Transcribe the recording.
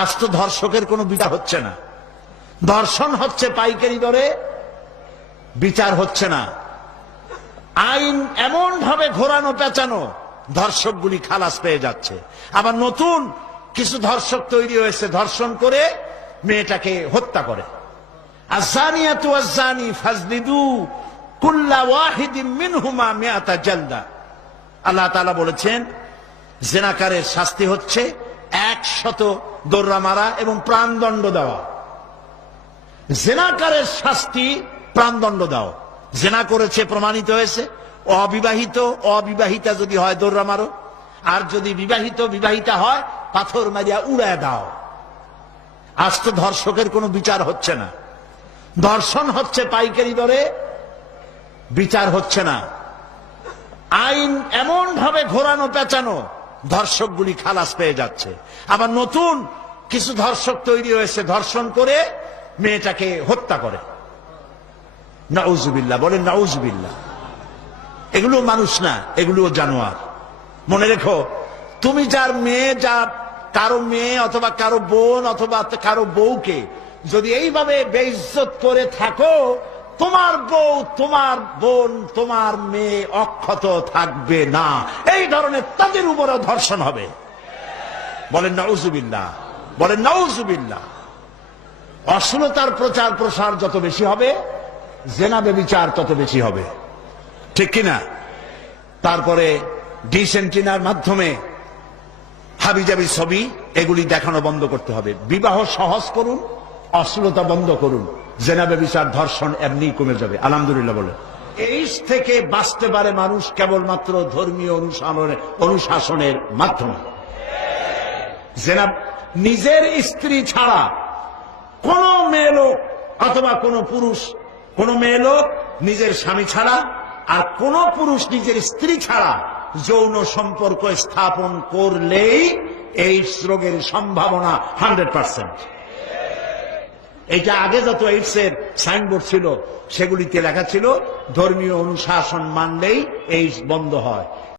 আজ তো ধর্ষকের কোনো বিচার হচ্ছে না, ধর্ষণ হচ্ছে পাইকারি দরে, বিচার হচ্ছে না। আইন এমন ভাবে ঘোরানো পেঁচানো, ধর্ষকগুলি খালাস পেয়ে যাচ্ছে। আবার নতুন কিছু ধর্ষক তৈরি হয়েছে, ধর্ষণ করে মেয়েটাকে হত্যা করে। আযানিয়াতু ওয়াজ্জানি ফাজলিদু কুল্লা ওয়াহিদিন মিনহুমা মিআতা জালদা। আল্লাহ তাআলা বলেছেন জিনাকারের শাস্তি হচ্ছে 100 দৌড়া মারা এবং প্রাণদণ্ড দেওয়া। জিনাকারের শাস্তি প্রাণদণ্ড দাও। জিনা করেছে প্রমাণিত হয়েছে, অবিবাহিতা যদি হয় দৌড়া মারো, আর যদি বিবাহিতা হয় পাথর মারিয়া উড়ায় দাও। আজ তো ধর্ষকের কোনো বিচার হচ্ছে না, ধর্ষণ হচ্ছে পাইকারি দরে, বিচার হচ্ছে না। আইন এমন ভাবে ঘোরানো পেঁচানো, ধর্ষকগুলি খালাস পেয়ে যাচ্ছে। আবার নতুন কিছু ধর্ষক তৈরি হয়েছে, ধর্ষণ করে মেয়েটাকে হত্যা করে। নাউজুবিল্লাহ, বলেন নাউজুবিল্লাহ। এগুলো মানুষ না, এগুলো জানোয়ার। মনে রেখো, তুমি যার মেয়ে, কারো মেয়ে অথবা কারো বোন অথবা কারো বউকে যদি এইভাবে বেইজ্জত করে থাকো, তোমার বউ, তোমার বোন, তোমার মেয়ে অক্ষত থাকবে না। এই ধরনের তাদের উপরও ধর্ষণ হবে। বলেন নাউজুবিল্লাহ, বলেন নাউজুবিল্লাহ। অশ্লীলতার প্রচার প্রসার যত বেশি হবে, জেনা ব্যভিচার তত বেশি হবে, ঠিক কিনা? তারপরে ডিসেন্টিনার মাধ্যমে হাবিজাবি ছবি এগুলি দেখানো বন্ধ করতে হবে। বিবাহ সহজ করুন, অশ্লীলতা বন্ধ করুন, জেনা ব্যভিচার ধর্ষণ এমনি কমে যাবে। আলহামদুলিল্লাহ বলে। এইস থেকে বাঁচতে পারে মানুষ কেবলমাত্র ধর্মীয় অনুশাসনের মাধ্যমে। জেনা নিজের স্ত্রী ছাড়া কোন মেয়ে লোক অথবা কোন পুরুষ, কোন মেয়ে লোক নিজের স্বামী ছাড়া আর কোন পুরুষ নিজের স্ত্রী ছাড়া যৌন সম্পর্ক স্থাপন করলেই এইডস রোগের সম্ভাবনা 100%। এইটা আগে যত এইডস এর সাইনবোর্ড ছিল সেগুলিতে লেখা ছিল ধর্মীয় অনুশাসন মানলেই এইডস বন্ধ হয়।